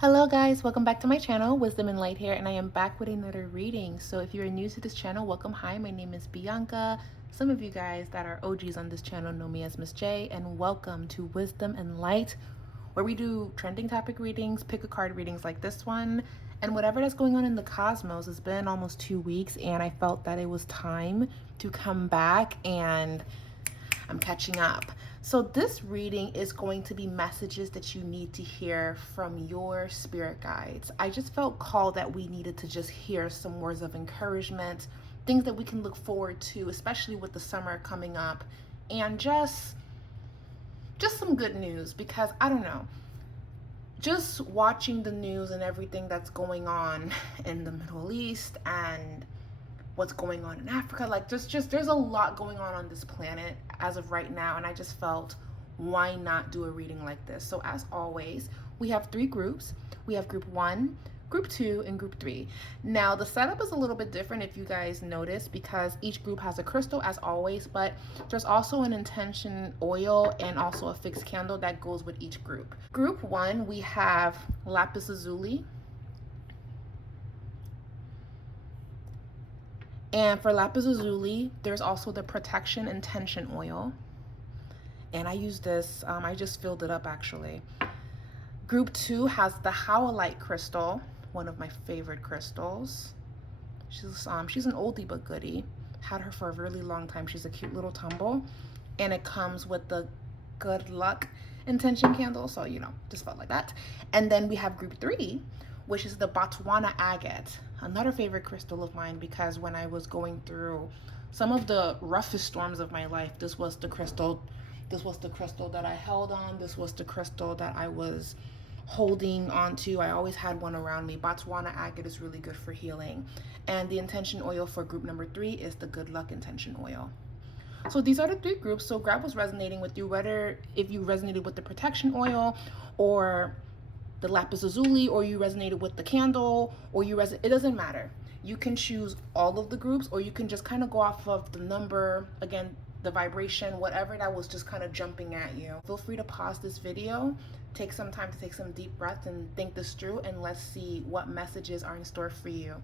Hello guys, welcome back to my channel, Wisdom and Light here, and I am back with another reading. So if you're new to this channel, welcome. Hi, my name is Bianca. Some of you guys that are OGs on this channel know me as Miss J, and welcome to Wisdom and Light, where we do trending topic readings, pick a card readings like this one, and whatever that's going on in the cosmos. It's been almost 2 weeks, and I felt that it was time to come back, and I'm catching up. So this reading is going to be messages that you need to hear from your spirit guides. I just felt called that we needed to just hear some words of encouragement, things that we can look forward to, especially with the summer coming up, and just some good news, because I don't know, just watching the news and everything that's going on in the Middle East and what's going on in Africa, like there's a lot going on this planet as of right now, and I just felt, why not do a reading like this? So as always, we have 3 groups. We have group 1, group 2, and group 3. Now the setup is a little bit different, if you guys notice, because each group has a crystal as always, but there's also an intention oil and also a fixed candle that goes with each group. Group 1, we have lapis lazuli. And for lapis lazuli, there's also the protection intention oil. And I use this, I just filled it up actually. Group 2 has the howlite crystal, one of my favorite crystals. She's an oldie but goodie. Had her for a really long time. She's a cute little tumble. And it comes with the good luck intention candle, so just felt like that. And then we have group 3, which is the Botswana agate, another favorite crystal of mine, because when I was going through some of the roughest storms of my life, this was the crystal that I held on. This was the crystal that I was holding on to. I always had one around me. Botswana agate is really good for healing. And the intention oil for group number 3 is the good luck intention oil. So these are the 3 groups. So grab what's resonating with you, whether if you resonated with the protection oil or the lapis lazuli, or you resonated with the candle, or it doesn't matter. You can choose all of the groups, or you can just kind of go off of the number, again, the vibration, whatever that was just kind of jumping at you. Feel free to pause this video, take some time to take some deep breaths and think this through, and let's see what messages are in store for you.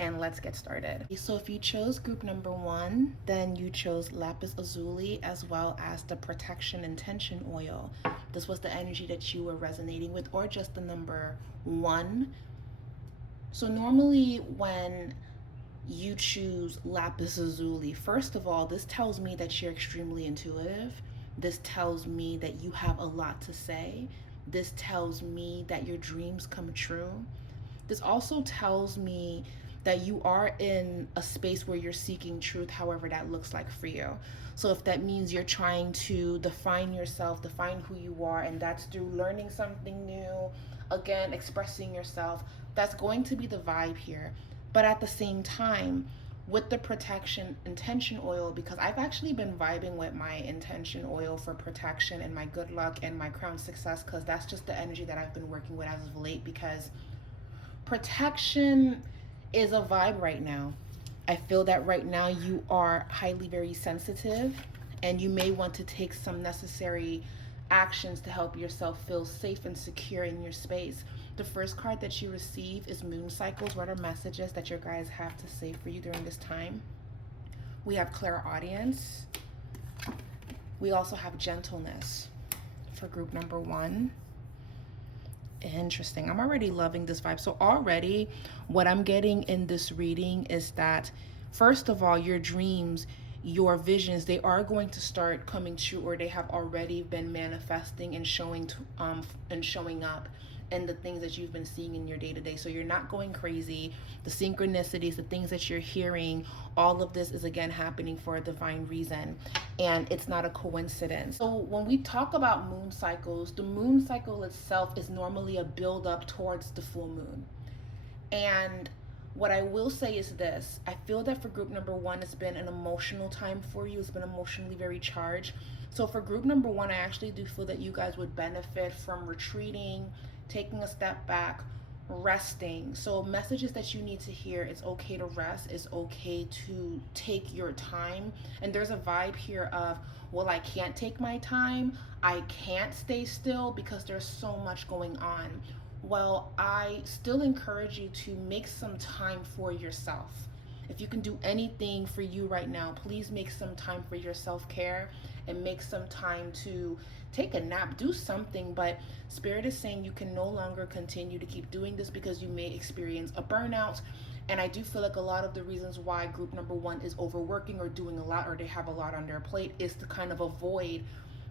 And let's get started. So if you chose group number 1, then you chose lapis lazuli as well as the protection intention oil. This was the energy that you were resonating with, or just the number 1. So normally when you choose lapis lazuli, first of all, this tells me that you're extremely intuitive. This tells me that you have a lot to say. This tells me that your dreams come true. This also tells me that you are in a space where you're seeking truth, however that looks like for you. So if that means you're trying to define yourself, define who you are, and that's through learning something new, again, expressing yourself, that's going to be the vibe here. But at the same time, with the protection intention oil, because I've actually been vibing with my intention oil for protection and my good luck and my crown success, because that's just the energy that I've been working with as of late, because protection is a vibe right now. I feel that right now you are highly very sensitive, and you may want to take some necessary actions to help yourself feel safe and secure in your space. The first card that you receive is moon cycles. What are messages that your guys have to say for you during this time? We have clairaudience. We also have gentleness for group number 1. Interesting. I'm already loving this vibe. So already what I'm getting in this reading is that, first of all, your dreams, your visions, they are going to start coming true, or they have already been manifesting and showing up in the things that you've been seeing in your day-to-day. So you're not going crazy. The synchronicities, the things that you're hearing, all of this is again happening for a divine reason, and it's not a coincidence. So when we talk about moon cycles, the moon cycle itself is normally a build up towards the full moon. And what I will say is this: I feel that for group number 1, it's been an emotional time for you. It's been emotionally very charged. So for group number 1, I actually do feel that you guys would benefit from retreating, taking a step back, resting. So messages that you need to hear: it's okay to rest, it's okay to take your time. And there's a vibe here of, well, I can't take my time, I can't stay still because there's so much going on. Well, I still encourage you to make some time for yourself. If you can do anything for you right now, please make some time for your self-care and make some time to take a nap, do something. But Spirit is saying you can no longer continue to keep doing this because you may experience a burnout. And I do feel like a lot of the reasons why group number one is overworking or doing a lot, or they have a lot on their plate, is to kind of avoid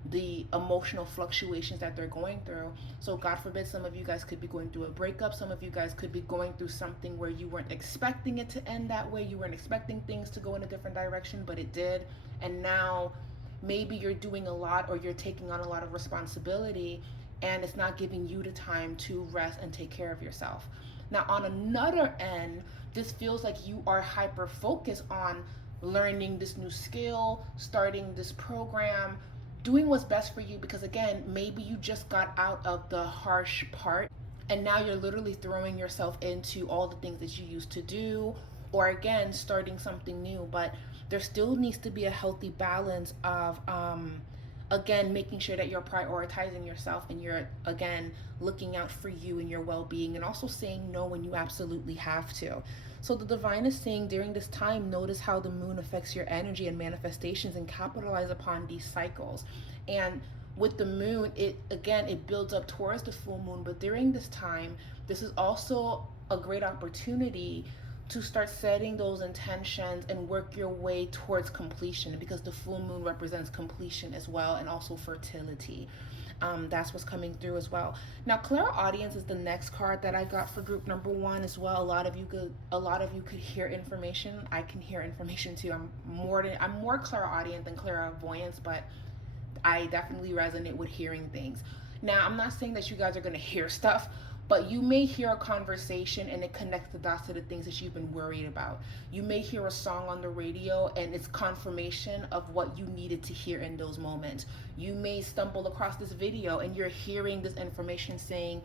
the emotional fluctuations that they're going through. So God forbid, some of you guys could be going through a breakup. Some of you guys could be going through something where you weren't expecting it to end that way. You weren't expecting things to go in a different direction, but it did. And now maybe you're doing a lot, or you're taking on a lot of responsibility, and it's not giving you the time to rest and take care of yourself. Now, on another end, this feels like you are hyper focused on learning this new skill, starting this program, doing what's best for you, because again, maybe you just got out of the harsh part and now you're literally throwing yourself into all the things that you used to do, or again, starting something new. But there still needs to be a healthy balance of again, making sure that you're prioritizing yourself and you're again looking out for you and your well-being, and also saying no when you absolutely have to. So the divine is saying during this time, notice how the moon affects your energy and manifestations, and capitalize upon these cycles. And with the moon, it builds up towards the full moon, but during this time, this is also a great opportunity to start setting those intentions and work your way towards completion, because the full moon represents completion as well, and also fertility. That's what's coming through as well. Now, clairaudience is the next card that I got for group number one as well. A lot of you could hear information. I can hear information too. I'm more clairaudient than clairvoyance, but I definitely resonate with hearing things. Now, I'm not saying that you guys are going to hear stuff, but you may hear a conversation and it connects the dots to the things that you've been worried about. You may hear a song on the radio and it's confirmation of what you needed to hear in those moments. You may stumble across this video and you're hearing this information saying,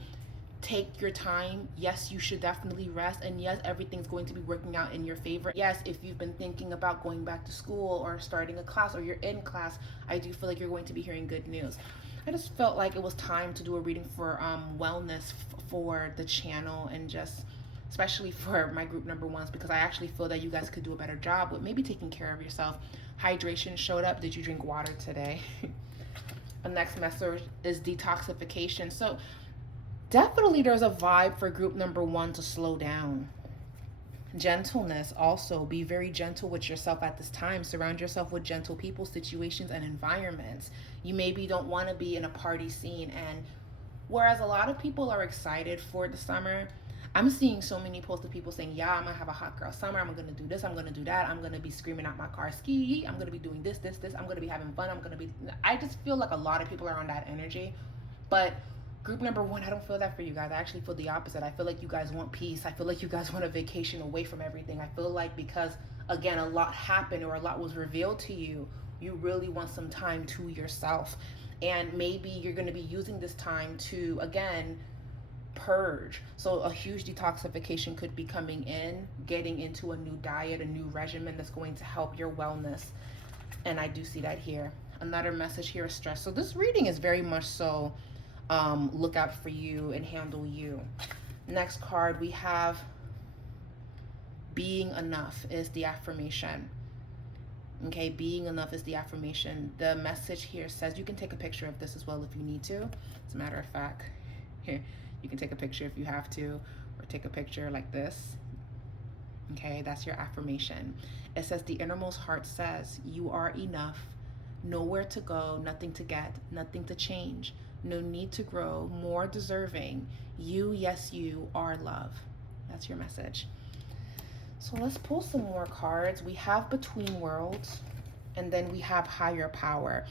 take your time. Yes, you should definitely rest. And yes, everything's going to be working out in your favor. Yes, if you've been thinking about going back to school or starting a class, or you're in class, I do feel like you're going to be hearing good news. I just felt like it was time to do a reading for wellness for the channel, and just especially for my group number ones, because I actually feel that you guys could do a better job with maybe taking care of yourself. Hydration showed up. Did you drink water today? The next message is detoxification. So definitely there's a vibe for group number one to slow down. Gentleness also. Be very gentle with yourself at this time. Surround yourself with gentle people, situations, and environments. You maybe don't want to be in a party scene, and whereas a lot of people are excited for the summer, I'm seeing so many posts of people saying, yeah, I'm gonna have a hot girl summer, I'm gonna do this, I'm gonna do that, I'm gonna be screaming out my car ski, I'm gonna be doing this, I'm gonna be having fun, I just feel like a lot of people are on that energy. But group number one, I don't feel that for you guys. I actually feel the opposite. I feel like you guys want peace. I feel like you guys want a vacation away from everything. I feel like because, again, a lot happened or a lot was revealed to you, you really want some time to yourself. And maybe you're going to be using this time to, again, purge. So a huge detoxification could be coming in, getting into a new diet, a new regimen that's going to help your wellness. And I do see that here. Another message here is stress. So this reading is very much so look out for you and handle you. Next card we have being enough is the affirmation. Okay, being enough is the affirmation. The message here says, you can take a picture of this as well if you need to. As a matter of fact, here, you can take a picture if you have to, or take a picture like this. Okay, that's your affirmation. It says, the innermost heart says, you are enough. Nowhere to go, nothing to get, nothing to change. No need to grow, more deserving. You, yes, you are love. That's your message. So let's pull some more cards. We have Between Worlds, and then we have Higher Power.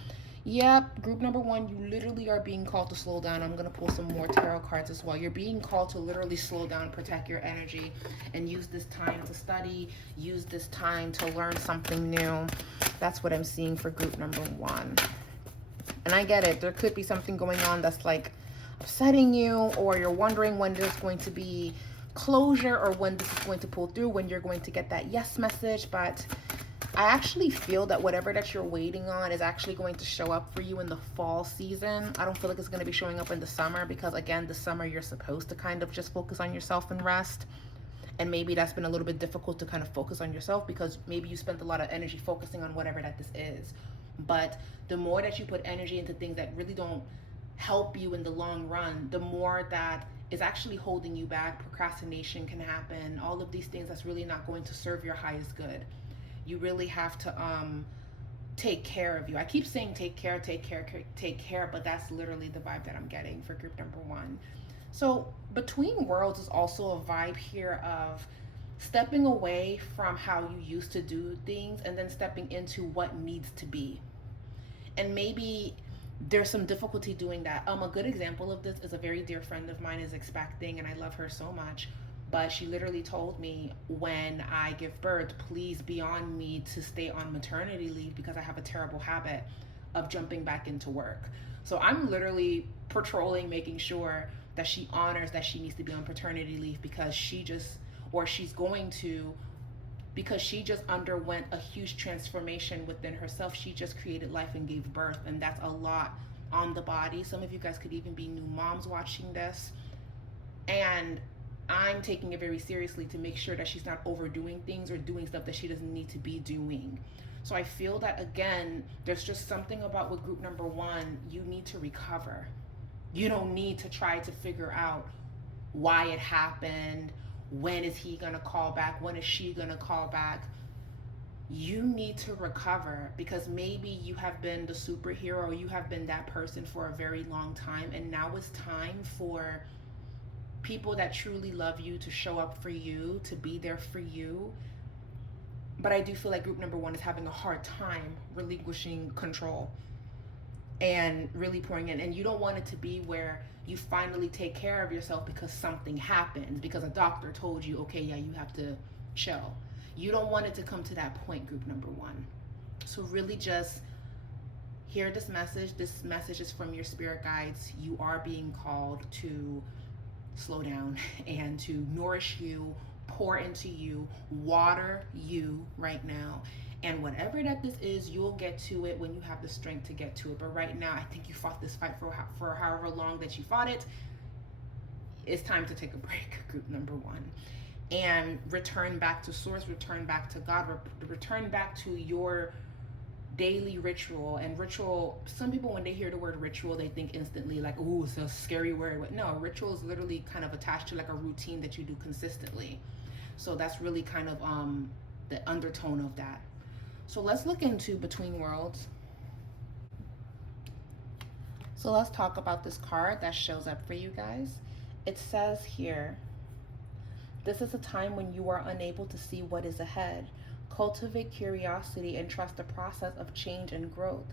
Yep, group number one, you literally are being called to slow down. I'm going to pull some more tarot cards as well. You're being called to literally slow down, protect your energy, and use this time to study, use this time to learn something new. That's what I'm seeing for group number one. And I get it. There could be something going on that's like upsetting you, or you're wondering when there's going to be closure, or when this is going to pull through, when you're going to get that yes message. But I actually feel that whatever that you're waiting on is actually going to show up for you in the fall season. I don't feel like it's going to be showing up in the summer, because again, the summer you're supposed to kind of just focus on yourself and rest. And maybe that's been a little bit difficult to kind of focus on yourself, because maybe you spent a lot of energy focusing on whatever that this is. But the more that you put energy into things that really don't help you in the long run, the more that is actually holding you back. Procrastination can happen. All of these things that's really not going to serve your highest good. You really have to take care of you. I keep saying take care, but that's literally the vibe that I'm getting for group number 1. So between worlds is also a vibe here of stepping away from how you used to do things and then stepping into what needs to be. And maybe there's some difficulty doing that. A good example of this is a very dear friend of mine is expecting, and I love her so much. But she literally told me, when I give birth, please be on me to stay on maternity leave, because I have a terrible habit of jumping back into work. So I'm literally patrolling, making sure that she honors that she needs to be on paternity leave, because because she just underwent a huge transformation within herself. She just created life and gave birth, and that's a lot on the body. Some of you guys could even be new moms watching this. And I'm taking it very seriously to make sure that she's not overdoing things or doing stuff that she doesn't need to be doing. So I feel that, again, there's just something about with group number 1, you need to recover. You don't need to try to figure out why it happened. When is he gonna call back? When is she gonna call back? You need to recover, because maybe you have been the superhero, or you have been that person for a very long time, and now it's time for people that truly love you to show up for you, to be there for you. But I do feel like group number 1 is having a hard time relinquishing control and really pouring in. And you don't want it to be where you finally take care of yourself because something happens, because a doctor told you, okay, yeah, you have to chill. You don't want it to come to that point, group number 1. So really just hear this message. This message is from your spirit guides. You are being called to slow down and to nourish you, pour into you, water you right now. And whatever that this is, you'll get to it when you have the strength to get to it. But right now, I think you fought this fight for however long that you fought it. It's time to take a break, group number 1. And return back to source, return back to God, return back to your daily ritual. And ritual, some people, when they hear the word ritual, they think instantly like, oh, it's a scary word. But no, ritual is literally kind of attached to like a routine that you do consistently. So that's really kind of the undertone of that. So let's look into Between Worlds. So let's talk about this card that shows up for you guys. It says here, this is a time when you are unable to see what is ahead. Cultivate curiosity and trust the process of change and growth.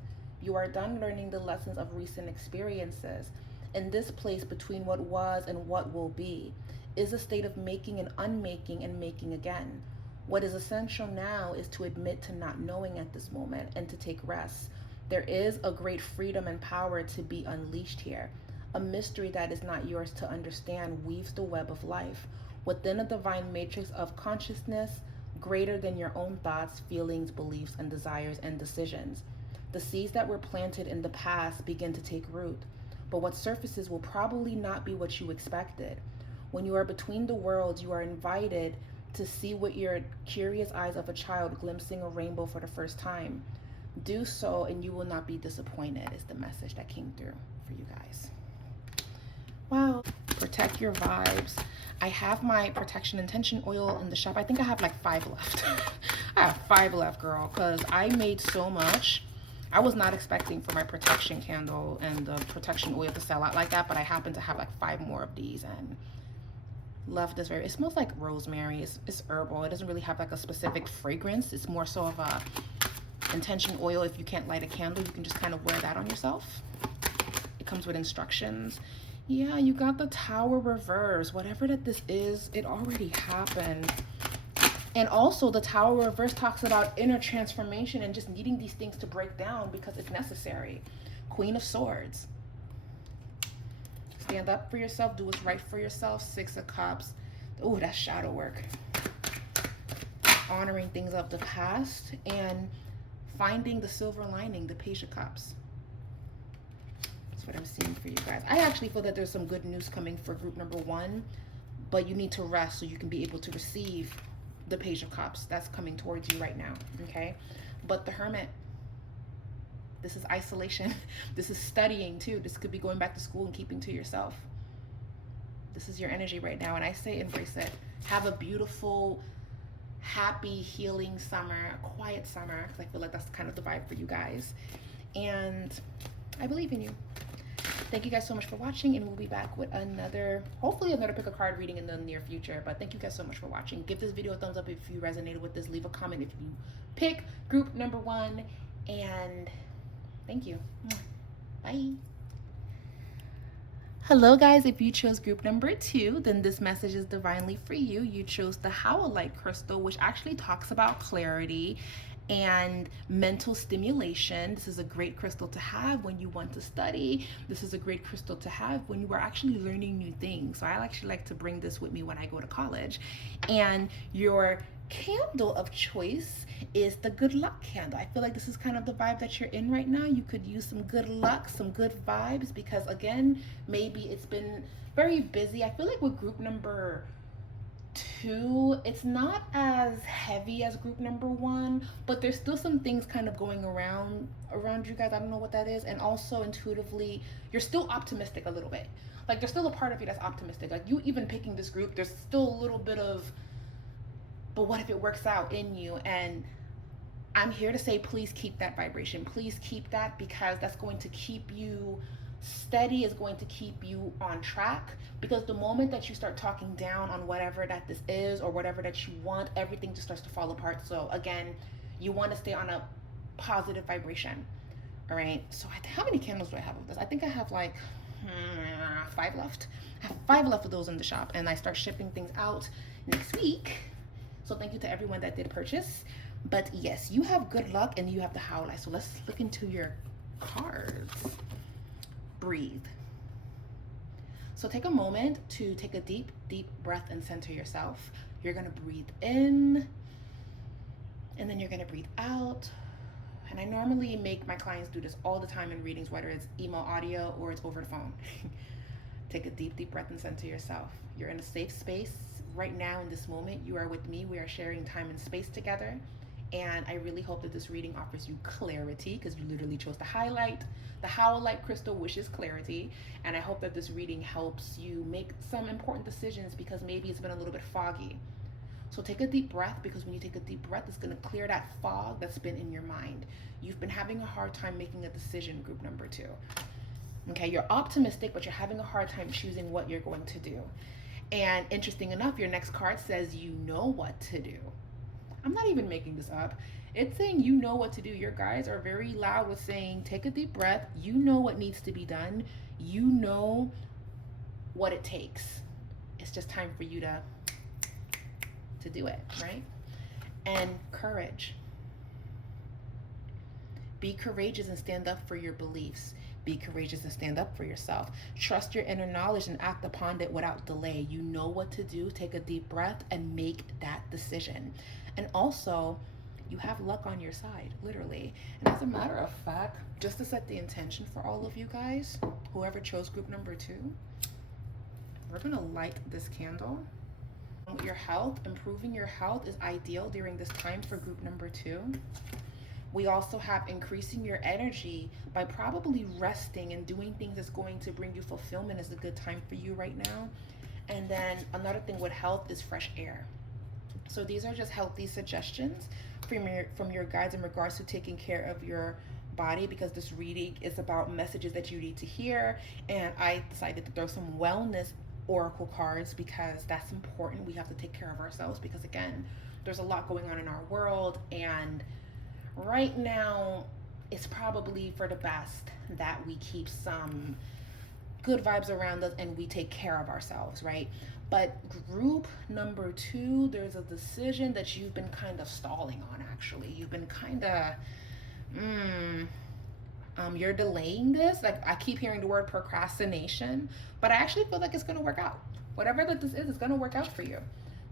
You are done learning the lessons of recent experiences. In this place between what was and what will be is a state of making and unmaking and making again. What is essential now is to admit to not knowing at this moment and to take rest. There is a great freedom and power to be unleashed here. A mystery that is not yours to understand weaves the web of life within a divine matrix of consciousness greater than your own thoughts, feelings, beliefs, and desires and decisions. The seeds that were planted in the past begin to take root, but what surfaces will probably not be what you expected. When you are between the worlds, you are invited to see with your curious eyes of a child glimpsing a rainbow for the first time. Do so and you will not be disappointed, is the message that came through for you guys. Wow. Protect your vibes. I have my protection intention oil in the shop. I think I have like 5 left. I have 5 left, girl, because I made so much. I was not expecting for my protection candle and the protection oil to sell out like that, but I happen to have like 5 more of these and love this very. It smells like rosemary. It's herbal. It doesn't really have like a specific fragrance. It's more so of a intention oil. If you can't light a candle, you can just kind of wear that on yourself. It comes with instructions. Yeah, you got the Tower reverse. Whatever that this is, it already happened. And also the Tower reverse talks about inner transformation and just needing these things to break down because it's necessary. Queen of Swords. Stand up for yourself. Do what's right for yourself. 6 of Cups. Oh, that's shadow work. honoring things of the past, and finding the silver lining, the Page of Cups. That's what I'm seeing for you guys. I actually feel that there's some good news coming for group number 1, but you need to rest so you can be able to receive the Page of Cups that's coming towards you right now, okay? But the Hermit, this is isolation. This is studying too. This could be going back to school and keeping to yourself. This is your energy right now, and I say embrace it. Have a beautiful, happy, healing summer, a quiet summer, because I feel like that's kind of the vibe for you guys. And I believe in you. Thank you guys so much for watching, and we'll be back with hopefully another pick a card reading in the near future. But thank you guys so much for watching. Give this video a thumbs up if you resonated with this. Leave a comment if you pick group number 1, and thank you. Bye. Hello guys, if you chose group number 2, then this message is divinely for you. You chose the Howlite crystal, which actually talks about clarity and mental stimulation. This is a great crystal to have when you want to study. This is a great crystal to have when you are actually learning new things. So I actually like to bring this with me when I go to college. And your candle of choice is the good luck candle. I feel like this is kind of the vibe that you're in right now. You could use some good luck, some good vibes, because again, maybe it's been very busy. I feel like with group number 2, it's not as heavy as group number 1, but there's still some things kind of going around you guys. I don't know what that is. And also intuitively, you're still optimistic a little bit. Like there's still a part of you that's optimistic. Like you even picking this group, there's still a little bit of, but what if it works out in you? And I'm here to say, please keep that vibration. Please keep that, because that's going to keep you steady, is going to keep you on track. Because the moment that you start talking down on whatever that this is or whatever that you want, everything just starts to fall apart. So again, you want to stay on a positive vibration. All right. So how many candles do I have of this? I think I have like 5 left. I have 5 left of those in the shop, and I start shipping things out next week. So thank you to everyone that did purchase. But yes, you have good luck and you have the Howlite. So let's look into your cards. Breathe. So take a moment to take a deep, deep breath and center yourself. You're going to breathe in, and then you're going to breathe out. And I normally make my clients do this all the time in readings, whether it's email, audio, or it's over the phone. Take a deep, deep breath and center yourself. You're in a safe space right now in this moment. You are with me. We are sharing time and space together. And I really hope that this reading offers you clarity, because you literally chose the Howlite crystal, which is clarity. And I hope that this reading helps you make some important decisions, because maybe it's been a little bit foggy. So take a deep breath, because when you take a deep breath, it's going to clear that fog that's been in your mind. You've been having a hard time making a decision, group number 2. Okay, you're optimistic, but you're having a hard time choosing what you're going to do. And interesting enough, your next card says you know what to do. I'm not even making this up. It's saying you know what to do. Your guys are very loud with saying, take a deep breath. You know what needs to be done. You know what it takes. It's just time for you to do it, right? And courage. Be courageous and stand up for your beliefs. Be courageous and stand up for yourself. Trust your inner knowledge and act upon it without delay. You know what to do. Take a deep breath and make that decision. And also, you have luck on your side, literally. And as a matter of fact, just to set the intention for all of you guys, whoever chose group number 2, we're gonna light this candle. Your health, improving your health is ideal during this time for group number 2. We also have increasing your energy by probably resting and doing things that's going to bring you fulfillment is a good time for you right now. And then another thing with health is fresh air. So these are just healthy suggestions from your guides in regards to taking care of your body, because this reading is about messages that you need to hear. And I decided to throw some wellness oracle cards, because that's important. We have to take care of ourselves, because again, there's a lot going on in our world, and right now it's probably for the best that we keep some good vibes around us and we take care of ourselves, right? But group number 2, there's a decision that you've been kind of stalling on. Actually, you've been kind of you're delaying this. Like, I keep hearing the word procrastination, but I actually feel like it's going to work out. Whatever that this is, it's going to work out for you.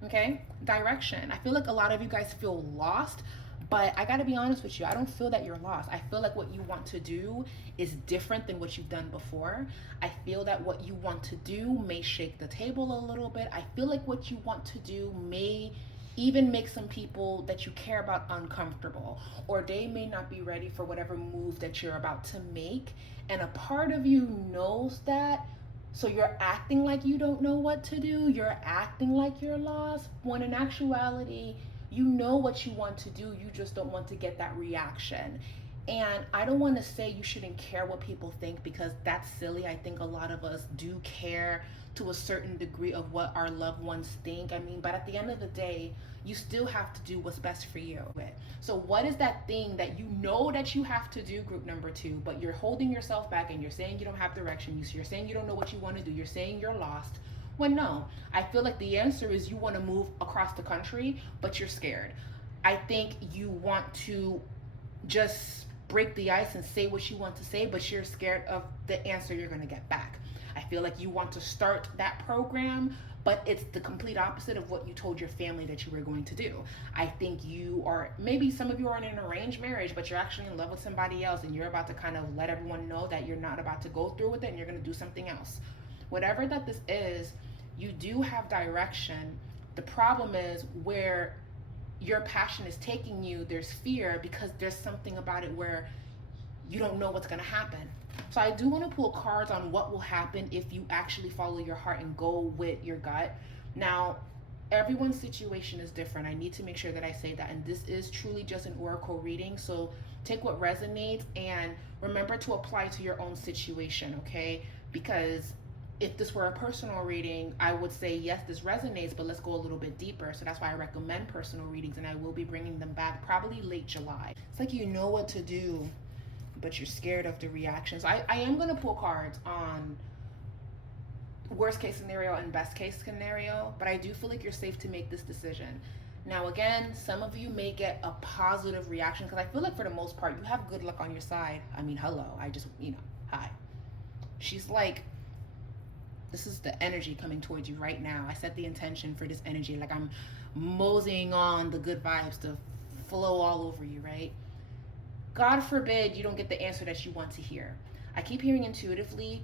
Okay, direction. I feel like a lot of you guys feel lost, but I gotta be honest with you, I don't feel that you're lost. I feel like what you want to do is different than what you've done before. I feel that what you want to do may shake the table a little bit. I feel like what you want to do may even make some people that you care about uncomfortable, or they may not be ready for whatever move that you're about to make. And a part of you knows that, so you're acting like you don't know what to do. You're acting like you're lost, when in actuality, you know what you want to do. You just don't want to get that reaction. And I don't want to say you shouldn't care what people think, because that's silly. I think a lot of us do care to a certain degree of what our loved ones think. I mean, but at the end of the day, you still have to do what's best for you. So what is that thing that you know that you have to do, group number 2, but you're holding yourself back and you're saying you don't have direction. You're saying you don't know what you want to do. You're saying you're lost. Well, no, I feel like the answer is you want to move across the country, but you're scared. I think you want to just break the ice and say what you want to say, but you're scared of the answer you're going to get back. I feel like you want to start that program, but it's the complete opposite of what you told your family that you were going to do. I think you are, maybe some of you are in an arranged marriage, but you're actually in love with somebody else, and you're about to kind of let everyone know that you're not about to go through with it and you're going to do something else. Whatever that this is, you do have direction. The problem is where your passion is taking you, there's fear, because there's something about it where you don't know what's going to happen. So I do want to pull cards on what will happen if you actually follow your heart and go with your gut. Now, everyone's situation is different. I need to make sure that I say that. And this is truly just an oracle reading. So take what resonates and remember to apply to your own situation, okay? Because if this were a personal reading, I would say, yes, this resonates, but let's go a little bit deeper. So that's why I recommend personal readings, and I will be bringing them back probably late July. It's like you know what to do, but you're scared of the reactions. I am going to pull cards on worst case scenario and best case scenario, but I do feel like you're safe to make this decision. Now, again, some of you may get a positive reaction, because I feel like for the most part, you have good luck on your side. I mean, hello, hi. She's like, this is the energy coming towards you right now. I set the intention for this energy. Like I'm moseying on the good vibes to flow all over you, right? God forbid you don't get the answer that you want to hear. I keep hearing intuitively,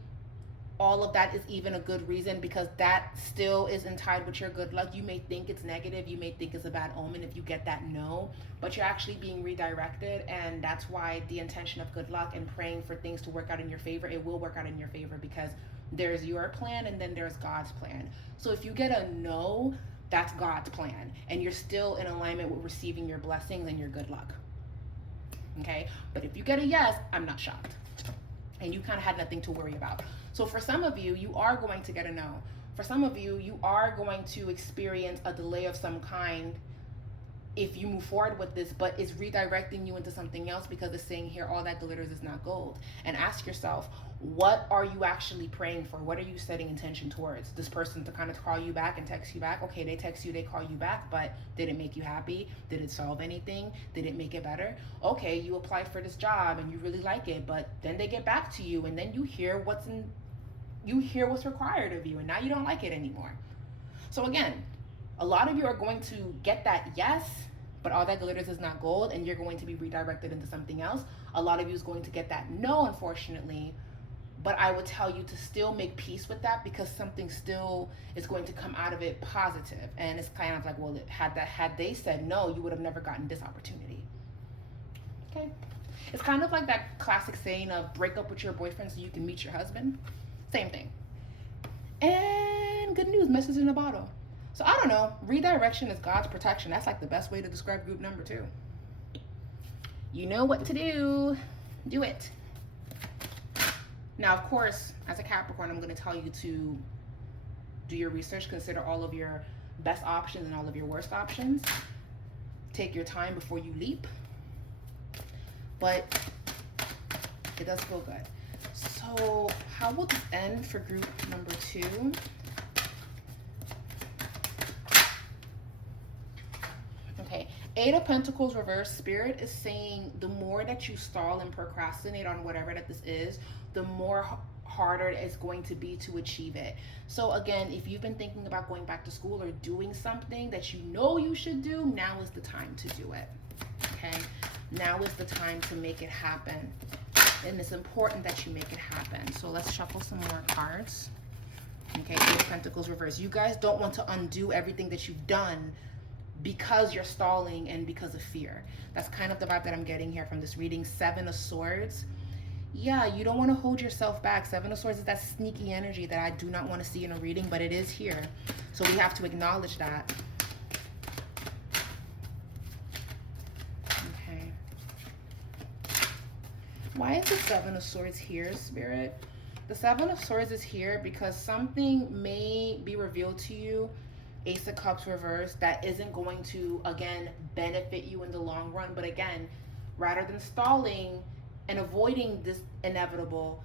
all of that is even a good reason, because that still is tied with your good luck. You may think it's negative. You may think it's a bad omen if you get that no, but you're actually being redirected. And that's why the intention of good luck and praying for things to work out in your favor, it will work out in your favor, because there's your plan and then there's God's plan. So if you get a no, that's God's plan, and you're still in alignment with receiving your blessings and your good luck. Okay? But if you get a yes, I'm not shocked. And you kind of had nothing to worry about. So for some of you, you are going to get a no. For some of you, you are going to experience a delay of some kind if you move forward with this, but it's redirecting you into something else, because it's saying here, all that glitters is not gold. And ask yourself, what are you actually praying for? What are you setting intention towards? This person to kind of call you back and text you back. Okay, they text you, they call you back, but did it make you happy? Did it solve anything? Did it make it better? Okay, you applied for this job and you really like it, but then they get back to you, and then you hear what's required of you, and now you don't like it anymore. So again, a lot of you are going to get that yes, but all that glitters is not gold, and you're going to be redirected into something else. A lot of you is going to get that no, unfortunately, but I would tell you to still make peace with that, because something still is going to come out of it positive. And it's kind of like, well, had they said no, you would have never gotten this opportunity. Okay? It's kind of like that classic saying of break up with your boyfriend so you can meet your husband. Same thing. And good news, message in a bottle. So I don't know, redirection is God's protection. That's like the best way to describe group number 2. You know what to do. Do it. Now, of course, as a Capricorn, I'm going to tell you to do your research, consider all of your best options and all of your worst options. Take your time before you leap. But it does feel good. So how will this end for group number 2? Okay, 8 of Pentacles reverse. Spirit is saying the more that you stall and procrastinate on whatever that this is, the more harder it's going to be to achieve it. So again, if you've been thinking about going back to school or doing something that you know you should do, now is the time to do it. Okay? Now is the time to make it happen. And it's important that you make it happen. So let's shuffle some more cards. Okay, Eight of Pentacles reverse. You guys don't want to undo everything that you've done because you're stalling and because of fear. That's kind of the vibe that I'm getting here from this reading. Seven of Swords. Yeah, you don't want to hold yourself back. Seven of Swords is that sneaky energy that I do not want to see in a reading, but it is here. So we have to acknowledge that. Okay. Why is the Seven of Swords here, Spirit? The Seven of Swords is here because something may be revealed to you, Ace of Cups reverse, that isn't going to, again, benefit you in the long run. But again, rather than stalling and avoiding this inevitable,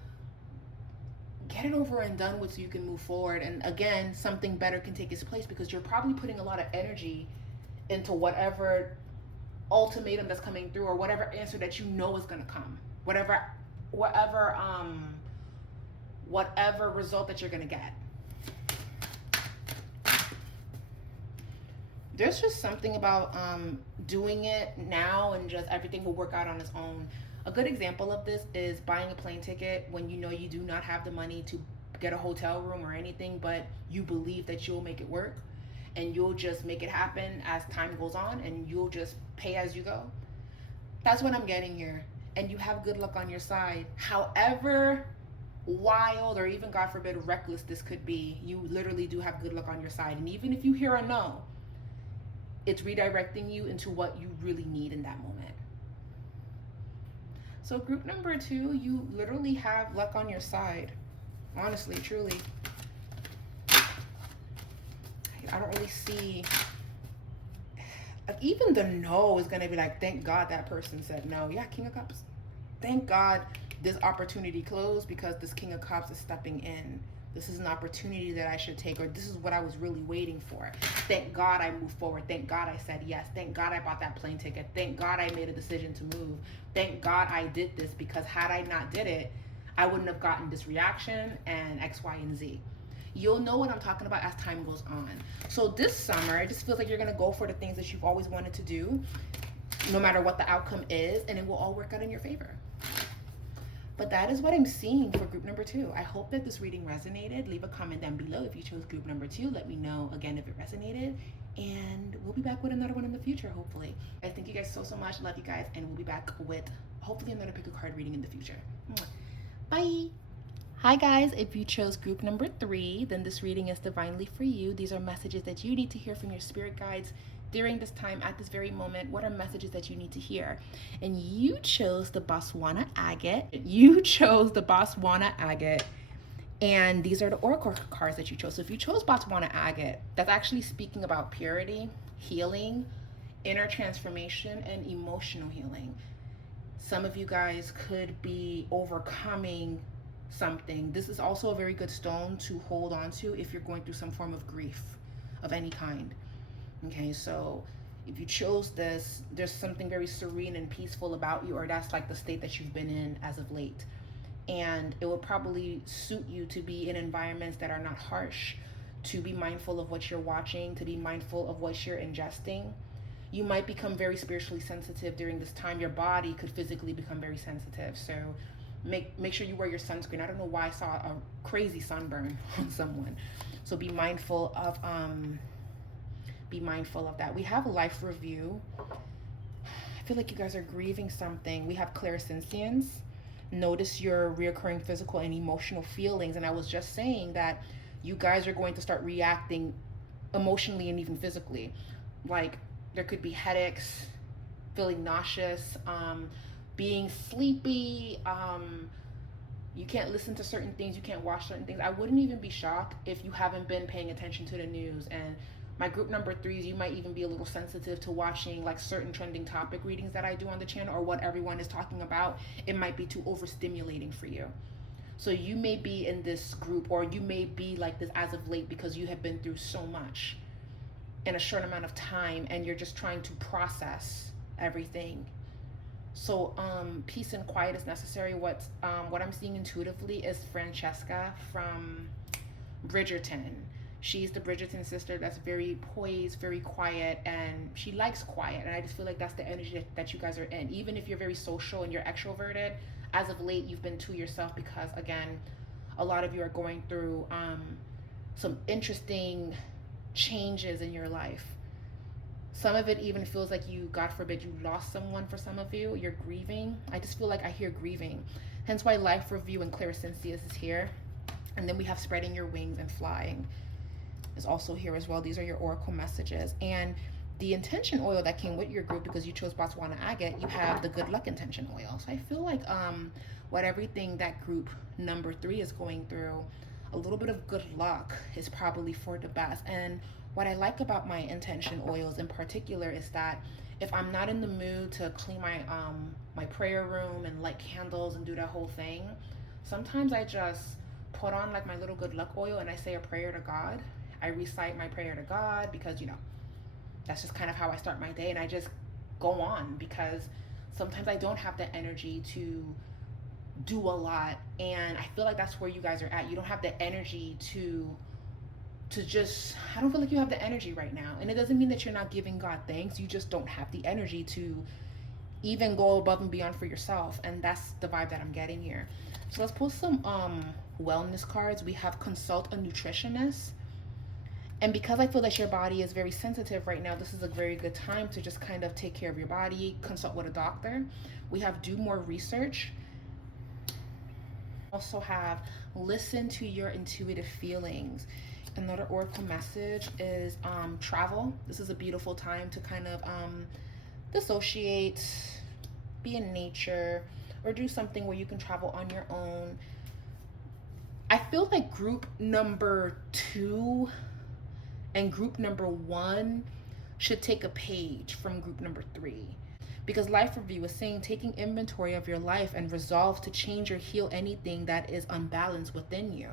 get it over and done with so you can move forward. And again, something better can take its place because you're probably putting a lot of energy into whatever ultimatum that's coming through or whatever answer that you know is going to come. Whatever result that you're going to get. There's just something about doing it now and just everything will work out on its own. A good example of this is buying a plane ticket when you know you do not have the money to get a hotel room or anything, but you believe that you'll make it work and you'll just make it happen as time goes on and you'll just pay as you go. That's what I'm getting here. And you have good luck on your side. However wild or even, God forbid, reckless this could be, you literally do have good luck on your side. And even if you hear a no, it's redirecting you into what you really need in that moment. So group number 2, you literally have luck on your side. Honestly, truly. I don't really see, even the no is going to be like, thank God that person said no. Yeah, King of Cups. Thank God this opportunity closed because this King of Cups is stepping in. This is an opportunity that I should take, or this is what I was really waiting for. Thank God I moved forward. Thank God I said yes. Thank God I bought that plane ticket. Thank God I made a decision to move. Thank God I did this, because had I not did it, I wouldn't have gotten this reaction and X, Y, and Z. You'll know what I'm talking about as time goes on. So this summer, it just feels like you're going to go for the things that you've always wanted to do, no matter what the outcome is, and it will all work out in your favor. But that is what I'm seeing for group number 2. I hope that this reading resonated. Leave a comment down below if you chose group number 2. Let me know again if it resonated. And we'll be back with another one in the future, hopefully. I thank you guys so much. Love you guys. And we'll be back with hopefully another pick a card reading in the future. Bye. Hi guys, if you chose group number 3, then this reading is divinely for you. These are messages that you need to hear from your spirit guides during this time, at this very moment. What are messages that you need to hear? And you chose the Botswana Agate. You chose the Botswana Agate. And these are the oracle cards that you chose. So if you chose Botswana Agate, that's actually speaking about purity, healing, inner transformation, and emotional healing. Some of you guys could be overcoming something. This is also a very good stone to hold on to if you're going through some form of grief of any kind. Okay, so if you chose this, there's something very serene and peaceful about you, or that's like the state that you've been in as of late. And it will probably suit you to be in environments that are not harsh, to be mindful of what you're watching, to be mindful of what you're ingesting. You might become very spiritually sensitive during this time. Your body could physically become very sensitive. So make sure you wear your sunscreen. I don't know why I saw a crazy sunburn on someone. So be mindful of that. We have a life review. I feel like you guys are grieving something. We have clairsentience. Notice your reoccurring physical and emotional feelings. And I was just saying that you guys are going to start reacting emotionally and even physically. Like there could be headaches, feeling nauseous, being sleepy, you can't listen to certain things, you can't watch certain things. I wouldn't even be shocked if you haven't been paying attention to the news. And my group number 3s, you might even be a little sensitive to watching like certain trending topic readings that I do on the channel, or what everyone is talking about. It might be too overstimulating for you. So you may be in this group, or you may be like this as of late because you have been through so much in a short amount of time and you're just trying to process everything. So peace and quiet is necessary. What I'm seeing intuitively is Francesca from Bridgerton. She's the Bridgerton sister that's very poised, very quiet, and she likes quiet. And I just feel like that's the energy that you guys are in. Even if you're very social and you're extroverted, as of late, you've been to yourself because, again, a lot of you are going through some interesting changes in your life. Some of it even feels like you, God forbid, you lost someone. For some of you, you're grieving. I just feel like I hear grieving. Hence why life review and clairsentience is here. And then we have spreading your wings and flying is also here as well. These are your oracle messages. And the intention oil that came with your group, because you chose Botswana agate, you have the good luck intention oil. So I feel like what everything that group number 3 is going through, a little bit of good luck is probably for the best. And what I like about my intention oils in particular is that if I'm not in the mood to clean my prayer room and light candles and do that whole thing, sometimes I just put on like my little good luck oil and I say a prayer to God. I recite my prayer to God because, you know, that's just kind of how I start my day, and I just go on because sometimes I don't have the energy to do a lot, and I feel like that's where you guys are at. You don't have the energy to just, I don't feel like you have the energy right now. And it doesn't mean that you're not giving God thanks. You just don't have the energy to even go above and beyond for yourself. And that's the vibe that I'm getting here. So let's pull some wellness cards. We have consult a nutritionist. And because I feel that your body is very sensitive right now, this is a very good time to just kind of take care of your body, consult with a doctor. We have do more research. Also have listen to your intuitive feelings. Another oracle message is travel. This is a beautiful time to kind of dissociate, be in nature, or do something where you can travel on your own. I feel like group number 2 and group number 1 should take a page from group number 3. Because life review is saying taking inventory of your life and resolve to change or heal anything that is unbalanced within you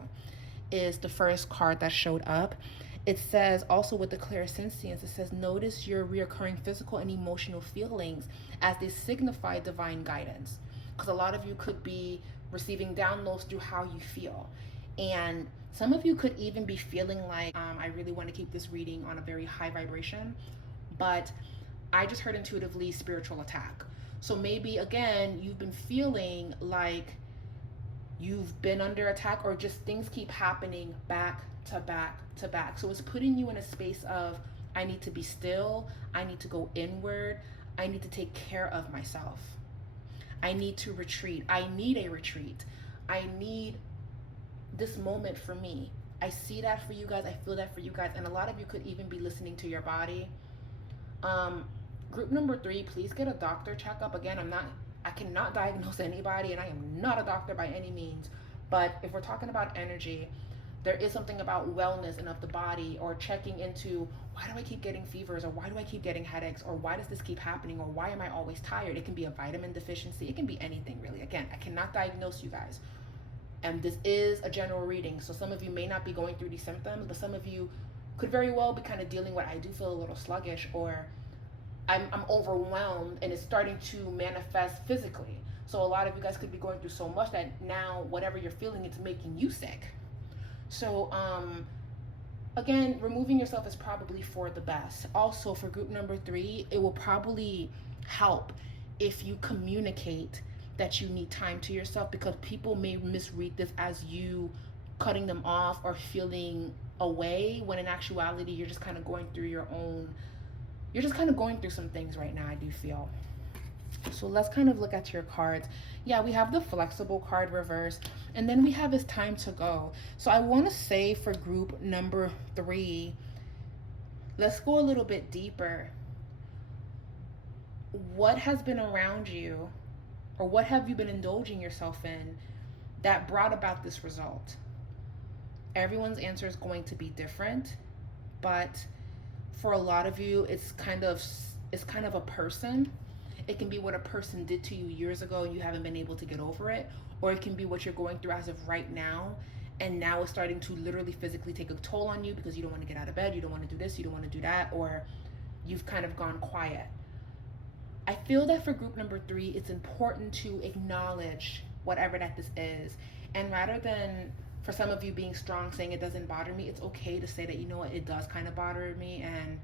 is the first card that showed up. It says also with the clairsentience, it says notice your reoccurring physical and emotional feelings as they signify divine guidance. Because a lot of you could be receiving downloads through how you feel. And some of you could even be feeling like, I really want to keep this reading on a very high vibration, but I just heard intuitively spiritual attack. So maybe, again, you've been feeling like you've been under attack, or just things keep happening back to back to back. So it's putting you in a space of, I need to be still, I need to go inward, I need to take care of myself. I need to retreat. I need a retreat. I need this moment for me. I see that for you guys. I feel that for you guys. And a lot of you could even be listening to your body. Group number 3, please get a doctor checkup. Again, I cannot diagnose anybody, and I am not a doctor by any means. But if we're talking about energy, there is something about wellness and of the body, or checking into, why do I keep getting fevers, or why do I keep getting headaches, or why does this keep happening, or why am I always tired? It can be a vitamin deficiency. It can be anything, really. Again, I cannot diagnose you guys. And this is a general reading. So some of you may not be going through these symptoms, but some of you could very well be kind of dealing with, I do feel a little sluggish, or I'm overwhelmed, and it's starting to manifest physically. So a lot of you guys could be going through so much that now whatever you're feeling, it's making you sick. So again, removing yourself is probably for the best. Also, for group number 3, it will probably help if you communicate that you need time to yourself, because people may misread this as you cutting them off or feeling away, when in actuality you're just kind of going through some things right now, I do feel. So let's kind of look at your cards. Yeah, we have the flexible card reverse, and then we have it's time to go. So I want to say for group number 3, let's go a little bit deeper. What has been around you, or what have you been indulging yourself in that brought about this result? Everyone's answer is going to be different, but for a lot of you, it's kind of a person. It can be what a person did to you years ago and you haven't been able to get over it, or it can be what you're going through as of right now, and now it's starting to literally physically take a toll on you because you don't want to get out of bed, you don't want to do this, you don't want to do that, or you've kind of gone quiet. I feel that for group number 3, it's important to acknowledge whatever that this is. And rather than, for some of you being strong, saying it doesn't bother me, it's okay to say that, you know what, it does kind of bother me, and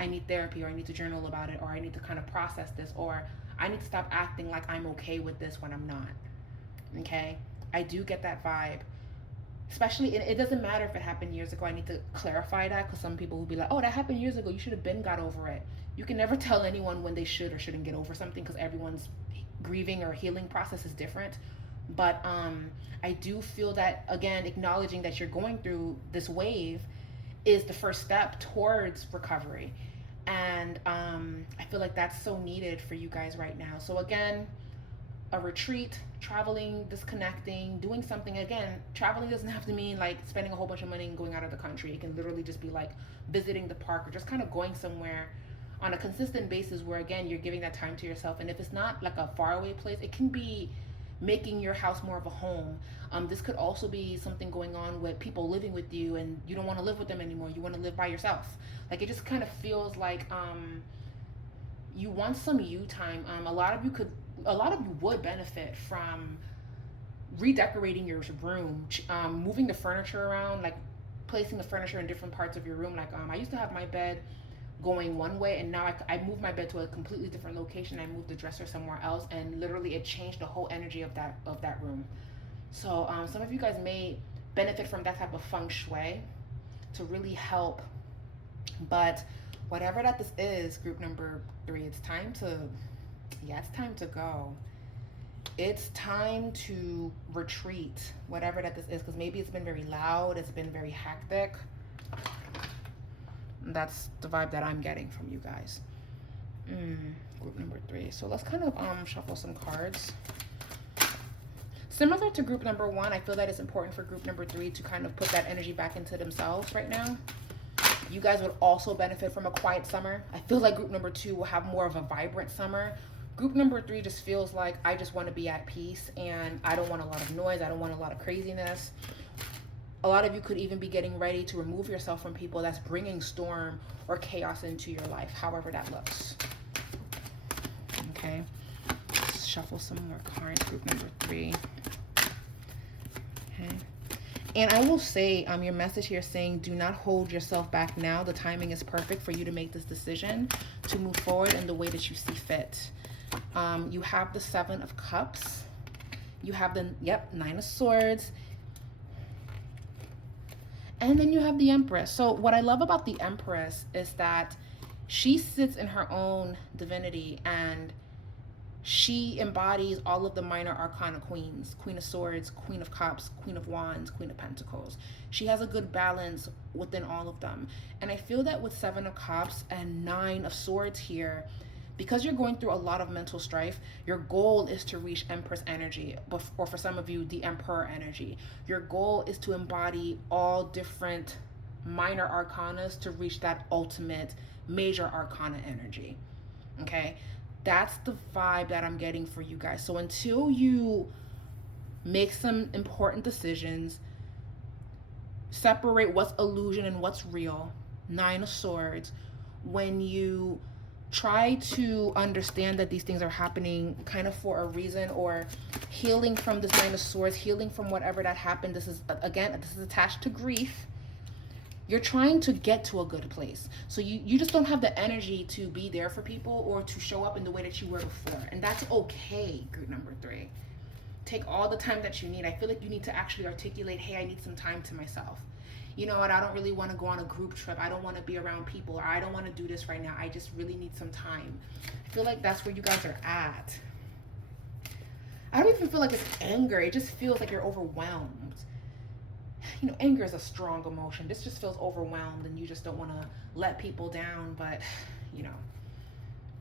I need therapy, or I need to journal about it, or I need to kind of process this, or I need to stop acting like I'm okay with this when I'm not. Okay? I do get that vibe. Especially, it doesn't matter if it happened years ago. I need to clarify that, because some people will be like, oh, that happened years ago. You should have been got over it. You can never tell anyone when they should or shouldn't get over something, because everyone's grieving or healing process is different. But I do feel that, again, acknowledging that you're going through this wave is the first step towards recovery. And I feel like that's so needed for you guys right now. So again, a retreat, traveling, disconnecting, doing something. Again, traveling doesn't have to mean like spending a whole bunch of money and going out of the country. It can literally just be like visiting the park, or just kind of going somewhere on a consistent basis where, again, you're giving that time to yourself. And if it's not like a faraway place, it can be making your house more of a home. This could also be something going on with people living with you, and you don't want to live with them anymore. You want to live by yourself. Like, it just kind of feels like you want some you time. A lot of you would benefit from redecorating your room, moving the furniture around, like placing the furniture in different parts of your room. Like I used to have my bed going one way, and now I moved my bed to a completely different location. I moved the dresser somewhere else, and literally it changed the whole energy of that room. So some of you guys may benefit from that type of feng shui to really help. But whatever that this is, group number 3, it's time to go. It's time to retreat, whatever that this is, because maybe it's been very loud, it's been very hectic. That's the vibe that I'm getting from you guys. Group number 3. So let's kind of shuffle some cards. Similar to group number 1, I feel that it's important for group number 3 to kind of put that energy back into themselves right now. You guys would also benefit from a quiet summer. I feel like group number 2 will have more of a vibrant summer. Group number 3 just feels like, I just want to be at peace, and I don't want a lot of noise. I don't want a lot of craziness. A lot of you could even be getting ready to remove yourself from people that's bringing storm or chaos into your life, however that looks. Okay, let's shuffle some more cards, group number 3. Okay. And I will say, your message here saying, do not hold yourself back now. The timing is perfect for you to make this decision to move forward in the way that you see fit. You have the 7 of Cups. You have the, 9 of Swords. And then you have the Empress. So what I love about the Empress is that she sits in her own divinity, and she embodies all of the minor arcana queens: Queen of Swords, Queen of Cups, Queen of Wands, Queen of Pentacles. She has a good balance within all of them. And I feel that with 7 of Cups and 9 of Swords here, because you're going through a lot of mental strife, your goal is to reach Empress energy, or for some of you, the Emperor energy. Your goal is to embody all different minor arcanas to reach that ultimate major arcana energy. Okay? That's the vibe that I'm getting for you guys. So until you make some important decisions, separate what's illusion and what's real, 9 of Swords, when you try to understand that these things are happening kind of for a reason, or healing from this 9 of Swords, healing from whatever that happened. This is, again, this is attached to grief. You're trying to get to a good place. So you just don't have the energy to be there for people or to show up in the way that you were before. And that's okay, group number 3. Take all the time that you need. I feel like you need to actually articulate, hey, I need some time to myself. You know what, I don't really want to go on a group trip. I don't want to be around people, or I don't want to do this right now. I just really need some time. I feel like that's where you guys are at. I don't even feel like it's anger. It just feels like you're overwhelmed. You know, anger is a strong emotion. This just feels overwhelmed, and you just don't want to let people down. But, you know,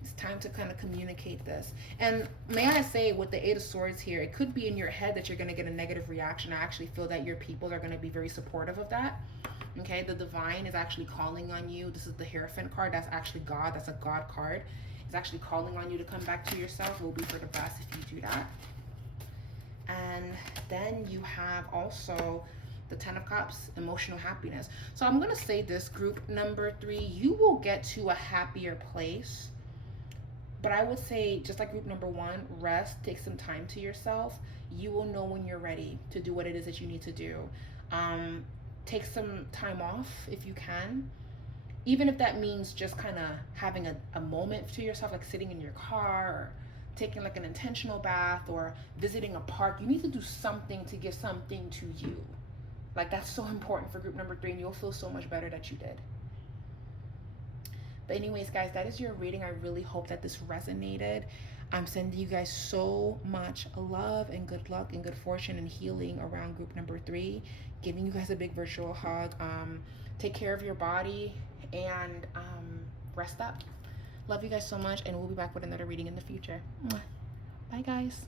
it's time to kind of communicate this. And may I say, with the 8 of Swords here, it could be in your head that you're going to get a negative reaction. I actually feel that your people are going to be very supportive of that. Okay, the Divine is actually calling on you. This is the Hierophant card. That's actually God. That's a God card. It's actually calling on you to come back to yourself. It will be for the best if you do that. And then you have also the 10 of Cups, emotional happiness. So I'm going to say this, group number 3, you will get to a happier place But I would say, just like group number one, rest, take some time to yourself. You will know when you're ready to do what it is that you need to do. Take some time off if you can, even if that means just kind of having a moment to yourself, like sitting in your car or taking like an intentional bath or visiting a park. You need to do something to give something to you. Like, that's so important for group number three, and you'll feel so much better that you did. But anyways, guys, that is your reading. I really hope that this resonated. I'm sending you guys so much love and good luck and good fortune and healing around group number three. Giving you guys a big virtual hug. Take care of your body and rest up. Love you guys so much, and we'll be back with another reading in the future. Bye, guys.